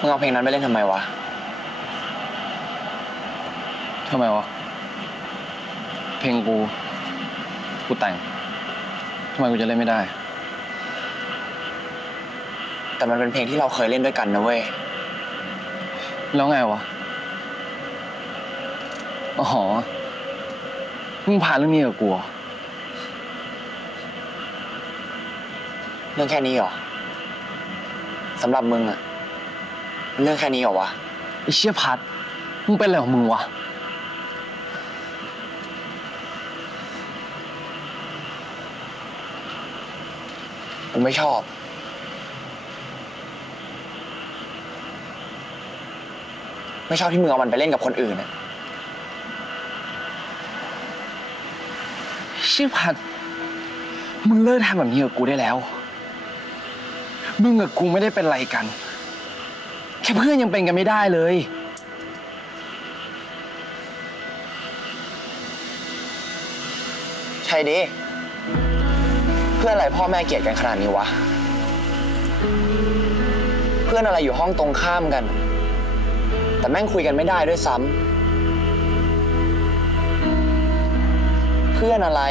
มึงเอาเพลงนั้นไปเล่นทำไมวะทำไมวะ เพลงกู กูแต่งทำไมกูจะเล่นไม่ได้ แต่มันเป็นเพลงที่เราเคยเล่นด้วยกันนะเว้ย แล้วไงวะ อ๋อ มึงผ่านเรื่องนี้กับกูเหรอเรื่องแค่นี้เหรอสำหรับมึงอะ เรื่องแค่นี้เหรอวะ ไอ้เชี่ยพัดมึงเป็นอะไรของมึงวะ กูไม่ชอบ ไม่ชอบที่มึงเอามันไปเล่นกับคนอื่นอะชื่อพัดมึงเลิกทำแบบนี้กับกูได้แล้ว มึงกับกูไม่ได้เป็นไรกันแค่เพื่อนยังเป็นกันไม่ได้เลย ใช่ดิ เพื่อนอะไรพ่อแม่เกลียดกันขนาดนี้วะ เพื่อนอะไรอยู่ห้องตรงข้ามกัน แต่แม่งคุยกันไม่ได้ด้วยซ้ำ เพื่อนอะไร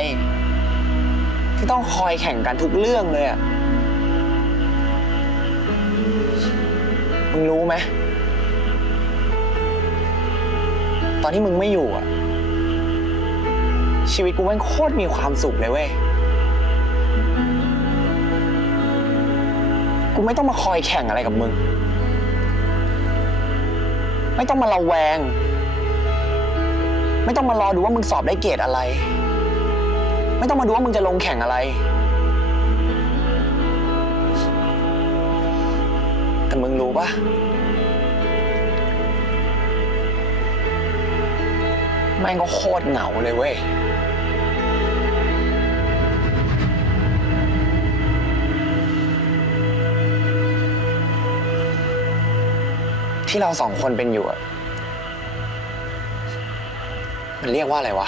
ที่ต้องคอยแข่งกันทุกเรื่องเลยอะ มึงรู้ไหม ตอนที่มึงไม่อยู่อะชีวิตกูแม่งโคตรมีความสุขเลยเว้ย กูไม่ต้องมาคอยแข่งอะไรกับมึง ไม่ต้องมาระแวง ไม่ต้องมารอดูว่ามึงสอบได้เกรดอะไร ไม่ต้องมาดูว่ามึงจะลงแข่งอะไร มึงรู้ปะแม่งก็โคตรเหงาเลยเว้ย ที่เราสองคนเป็นอยู่อะมันเรียกว่าอะไรวะ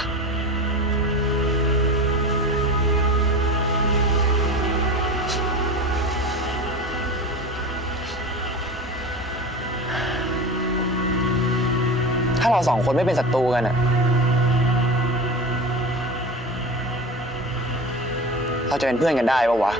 าเราสองคนไม่เป็นศัตรูกันอะเราจะเป็นเพื่อนกันได้ปะวะ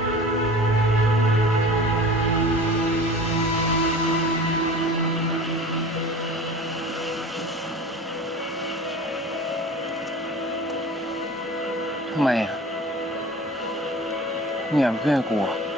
ทำไมอะเนี่ยเพื่อนกูอะ